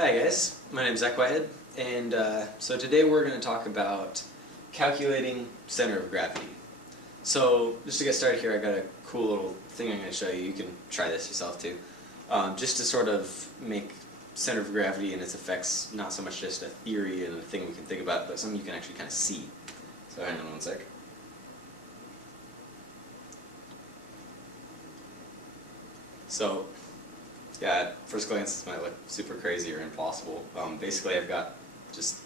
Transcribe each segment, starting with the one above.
Hi guys, my name is Zach Whitehead, and so today we're going to talk about calculating center of gravity. So just to get started here, I got a cool little thing I'm going to show you. You can try this yourself too. Just to sort of make center of gravity and its effects not so much just a theory and a thing we can think about, but something you can actually kind of see. So hang on one sec. So, yeah, at first glance this might look super crazy or impossible. Basically I've got just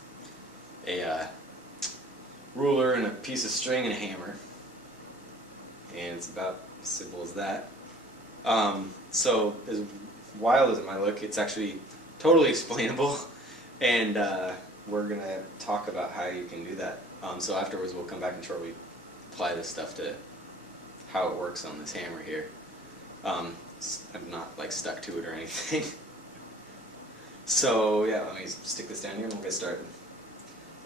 a ruler and a piece of string and a hammer. And it's about as simple as that. So as wild as it might look, it's actually totally explainable. And we're going to talk about how you can do that. So afterwards we'll come back and shortly apply this stuff to how it works on this hammer here. I'm not like stuck to it or anything. So yeah, let me stick this down here and we'll get started.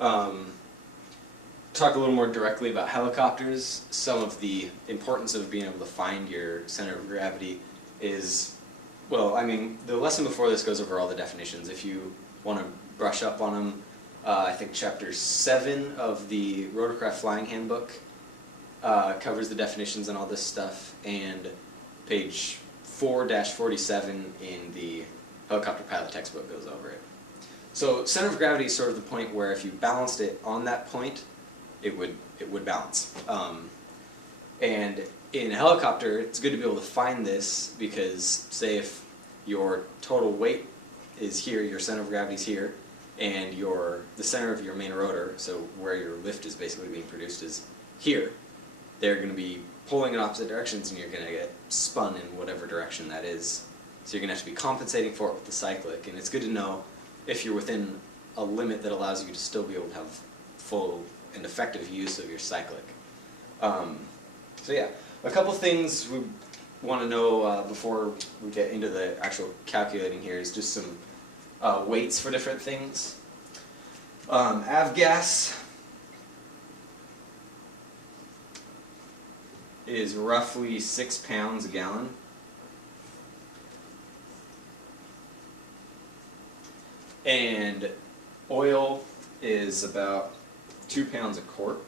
Talk a little more directly about helicopters. Some of the importance of being able to find your center of gravity is, well, I mean, the lesson before this goes over all the definitions. If you want to brush up on them, I think chapter 7 of the Rotorcraft Flying Handbook covers the definitions and all this stuff, and page 4-47 in the helicopter pilot textbook goes over it. So center of gravity is sort of the point where if you balanced it on that point, it would balance. And in a helicopter, it's good to be able to find this because, say, if your total weight is here, your center of gravity is here, and the center of your main rotor, so where your lift is basically being produced, is here, they're going to be pulling in opposite directions and you're going to get spun in whatever direction that is. So you're going to have to be compensating for it with the cyclic, and it's good to know if you're within a limit that allows you to still be able to have full and effective use of your cyclic. So yeah, a couple things we want to know before we get into the actual calculating here is just some weights for different things. Avgas is roughly 6 pounds a gallon. And oil is about 2 pounds a quart.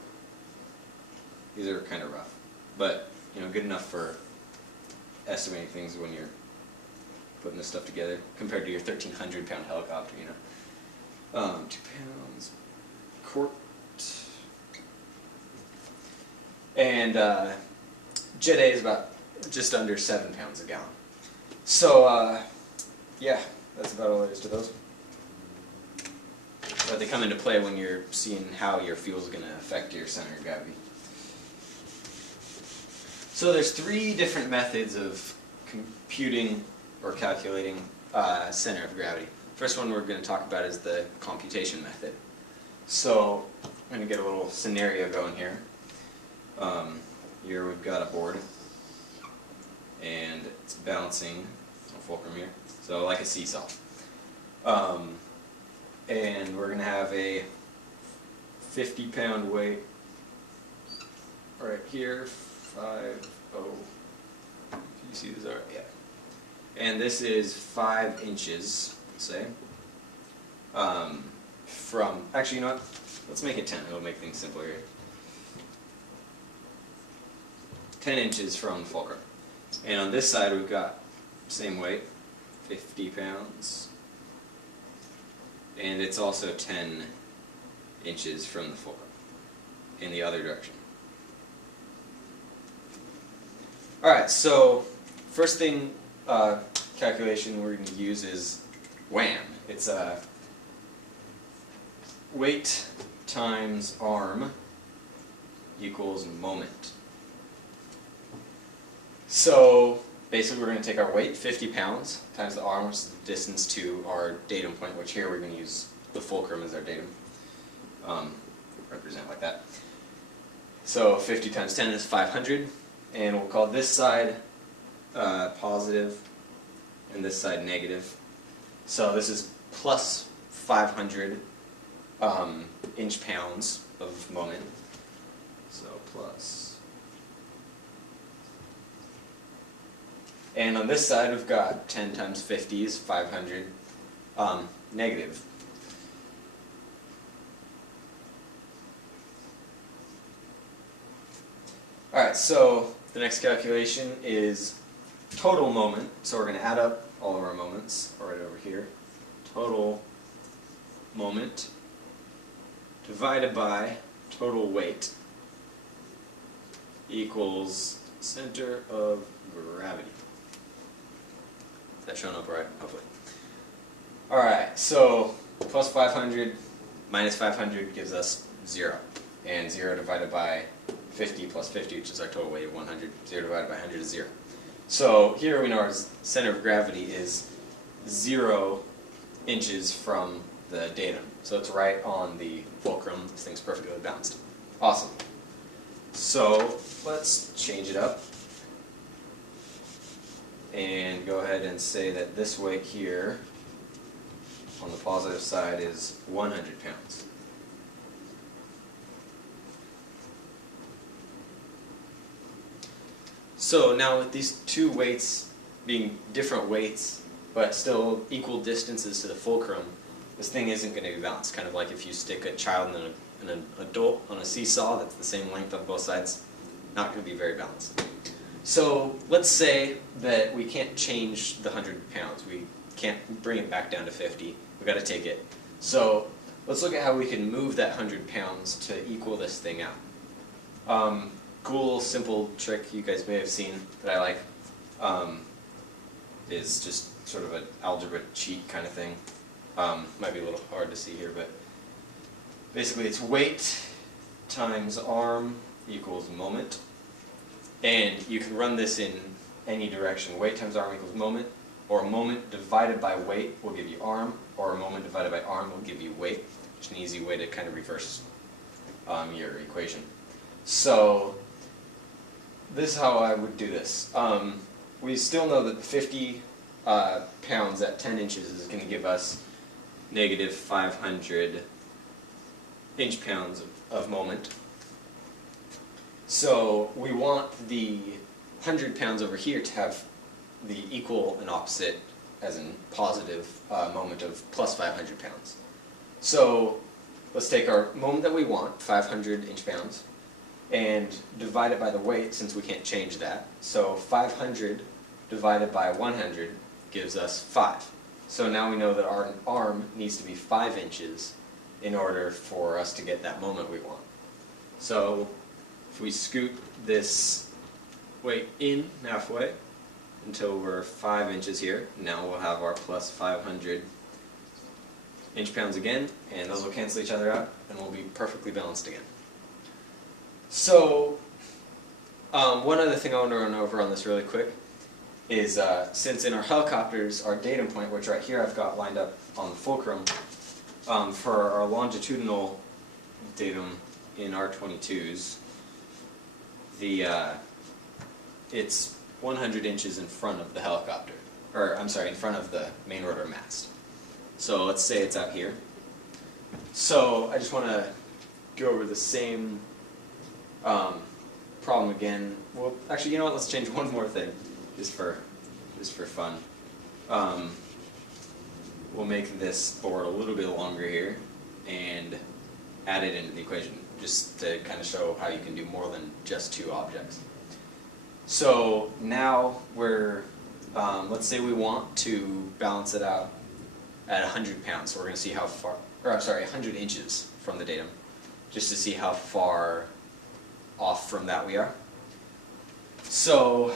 These are kind of rough, but good enough for estimating things when you're putting this stuff together compared to your 1,300 pound helicopter. 2 pounds quart. And Jet A is about just under 7 pounds a gallon. So yeah, that's about all there is to those. But they come into play when you're seeing how your fuel is going to affect your center of gravity. So there's 3 different methods of computing or calculating center of gravity. First one we're going to talk about is the computation method. So I'm going to get a little scenario going here. Here we've got a board, and it's bouncing a fulcrum here, so like a seesaw. And we're going to have a 50-pound weight right here, 50. Can you see this? Alright, yeah. And this is 5 inches, say. From, actually, you know what? Let's make it 10. It'll make things simpler here. 10 inches from the fulcrum. And on this side we've got same weight, 50 pounds. And it's also 10 inches from the fulcrum in the other direction. Alright, so first thing calculation we're going to use is WAM. It's weight times arm equals moment. So basically we're going to take our weight, 50 pounds, times the arm, which is the distance to our datum point, which here we're going to use the fulcrum as our datum. Represent like that. So 50 times 10 is 500, and we'll call this side positive and this side negative. So this is plus 500 inch-pounds of moment. So plus. And on this side we've got 10 times 50 is 500, negative. Alright, so the next calculation is total moment. So we're going to add up all of our moments right over here. Total moment divided by total weight equals center of gravity. Is that showing up right? Hopefully. Alright, so plus 500 minus 500 gives us 0. And 0 divided by 50 plus 50, which is our total weight of 100. 0 divided by 100 is 0. So here we know our center of gravity is 0 inches from the datum. So it's right on the fulcrum. This thing's perfectly balanced. Awesome. So let's change it up and go ahead and say that this weight here on the positive side is 100 pounds. So now with these two weights being different weights but still equal distances to the fulcrum, this thing isn't going to be balanced. Kind of like if you stick a child and an adult on a seesaw that's the same length on both sides, not going to be very balanced. So let's say that we can't change the 100 pounds. We can't bring it back down to 50. We've got to take it. So let's look at how we can move that 100 pounds to equal this thing out. Cool, simple trick you guys may have seen that I like is just sort of an algebra cheat kind of thing. Might be a little hard to see here, but basically it's weight times arm equals moment. And you can run this in any direction. Weight times arm equals moment, or a moment divided by weight will give you arm, or a moment divided by arm will give you weight. It's an easy way to kind of reverse your equation. So this is how I would do this. We still know that 50 pounds at 10 inches is going to give us negative 500 inch-pounds of moment. So we want the 100 pounds over here to have the equal and opposite, as in positive, moment of plus 500 pounds. So let's take our moment that we want, 500 inch-pounds, and divide it by the weight since we can't change that. So 500 divided by 100 gives us 5. So now we know that our arm needs to be 5 inches in order for us to get that moment we want. So if we scoot this weight in halfway until we're 5 inches here, now we'll have our plus 500 inch-pounds again, and those will cancel each other out, and we'll be perfectly balanced again. So one other thing I want to run over on this really quick is since in our helicopters, our datum point, which right here I've got lined up on the fulcrum, for our longitudinal datum in R-22s, it's 100 inches in front of the helicopter, or I'm sorry, in front of the main rotor mast. So let's say it's out here. So I just want to go over the same problem again. Well, actually, you know what? Let's change one more thing, just for fun. We'll make this board a little bit longer here and add it into the equation, just to kind of show how you can do more than just two objects. So now we're, let's say we want to balance it out at 100 pounds. So we're going to see how far, or I'm sorry, 100 inches from the datum, just to see how far off from that we are. So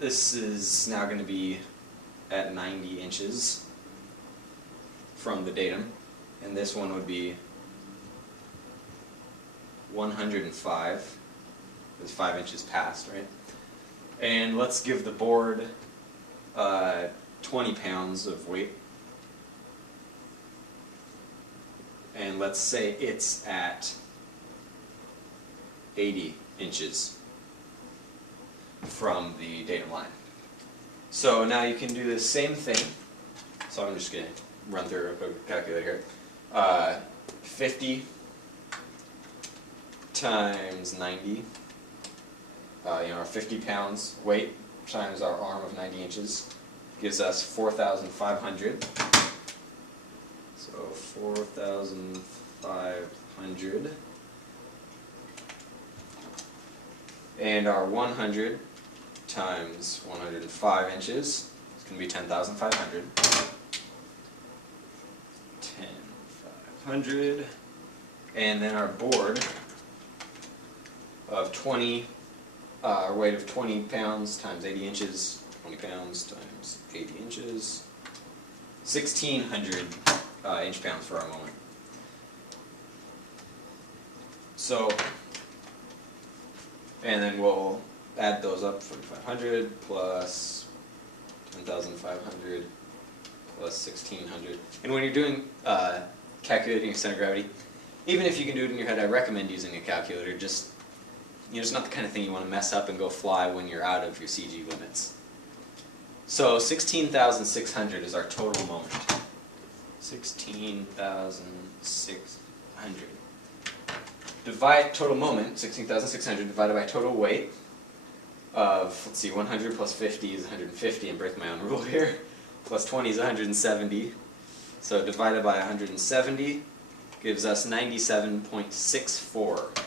this is now going to be at 90 inches from the datum, and this one would be 105, it's 5 inches past, right? And let's give the board 20 pounds of weight, and let's say it's at 80 inches from the datum line. So now you can do the same thing. So I'm just going to run through a calculator here. 50 times 90, our 50 pounds weight times our arm of 90 inches gives us 4,500. 4,500. And our 100 times 105 inches is going to be 10,500. 10,500. And then our board of 20, our weight of 20 pounds times 80 inches, 20 pounds times 80 inches, 1,600 inch-pounds for our moment. So, and then we'll add those up, 4,500 plus 10,500 plus 1,600. And when you're doing calculating your center of gravity, even if you can do it in your head, I recommend using a calculator. Just, it's not the kind of thing you want to mess up and go fly when you're out of your CG limits. So 16,600 is our total moment. 16,600. Divide total moment, 16,600, divided by total weight of, let's see, 100 plus 50 is 150, and break my own rule here, plus 20 is 170. So divided by 170 gives us 97.64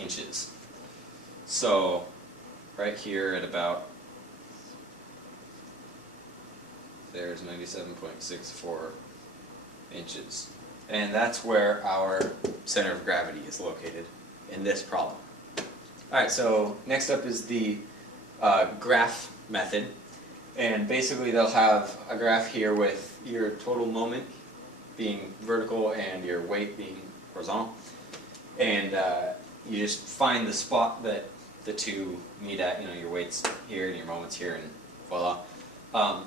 inches. So right here at about, there's 97.64 inches. And that's where our center of gravity is located in this problem. Alright, so next up is the graph method. And basically they'll have a graph here with your total moment being vertical and your weight being horizontal. And you just find the spot that the two meet at, your weight's here and your moment's here, and voila.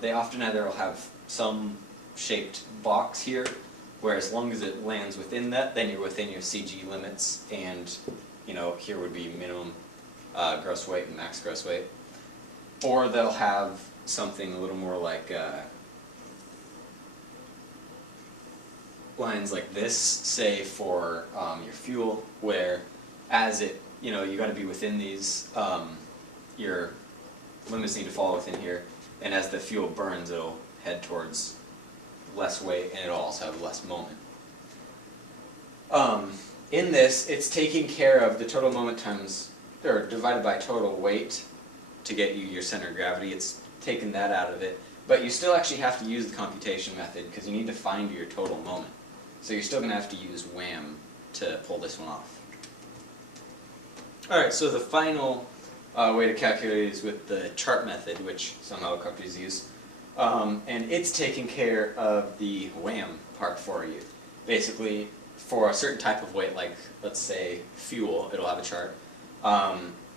They often either will have some shaped box here, where as long as it lands within that, then you're within your CG limits, and here would be minimum gross weight and max gross weight. Or they'll have something a little more like lines like this, say for your fuel, where as it, you got to be within these, your limits need to fall within here, and as the fuel burns, it'll head towards less weight, and it'll also have less moment. In this, it's taking care of the total moment times, or divided by total weight to get you your center of gravity. It's taken that out of it, but you still actually have to use the computation method because you need to find your total moment. So you're still going to have to use WHAM to pull this one off. Alright, so the final way to calculate it is with the chart method, which some helicopters use. And it's taking care of the WHAM part for you. Basically, for a certain type of weight, like let's say fuel, it'll have a chart.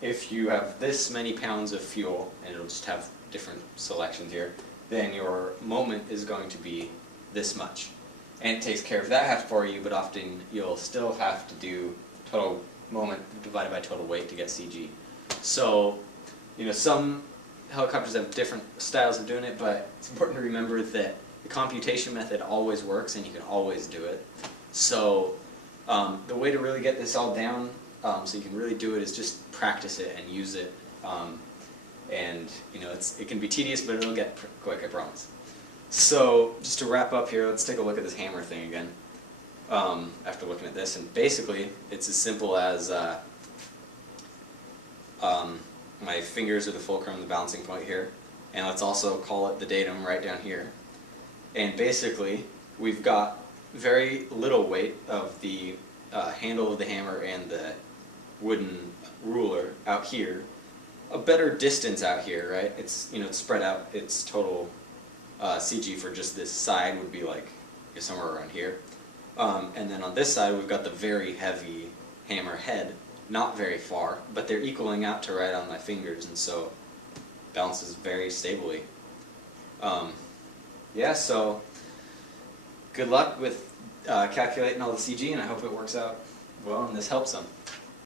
If you have this many pounds of fuel, and it'll just have different selections here, then your moment is going to be this much. And it takes care of that half for you, but often you'll still have to do total moment divided by total weight to get CG. So, some helicopters have different styles of doing it, but it's important to remember that the computation method always works and you can always do it. So the way to really get this all down, so you can really do it, is just practice it and use it. And it can be tedious, but it'll get quick, I promise. So just to wrap up here, let's take a look at this hammer thing again. After looking at this, and basically it's as simple as my fingers are the fulcrum, the balancing point here, and let's also call it the datum right down here. And basically we've got very little weight of the handle of the hammer and the wooden ruler out here, a better distance out here, right? It's it's spread out. Its total CG for just this side would be like somewhere around here. And then on this side we've got the very heavy hammer head, not very far, but they're equaling out to right on my fingers, and so balances very stably. Yeah, so good luck with calculating all the CG, and I hope it works out well and this helps them.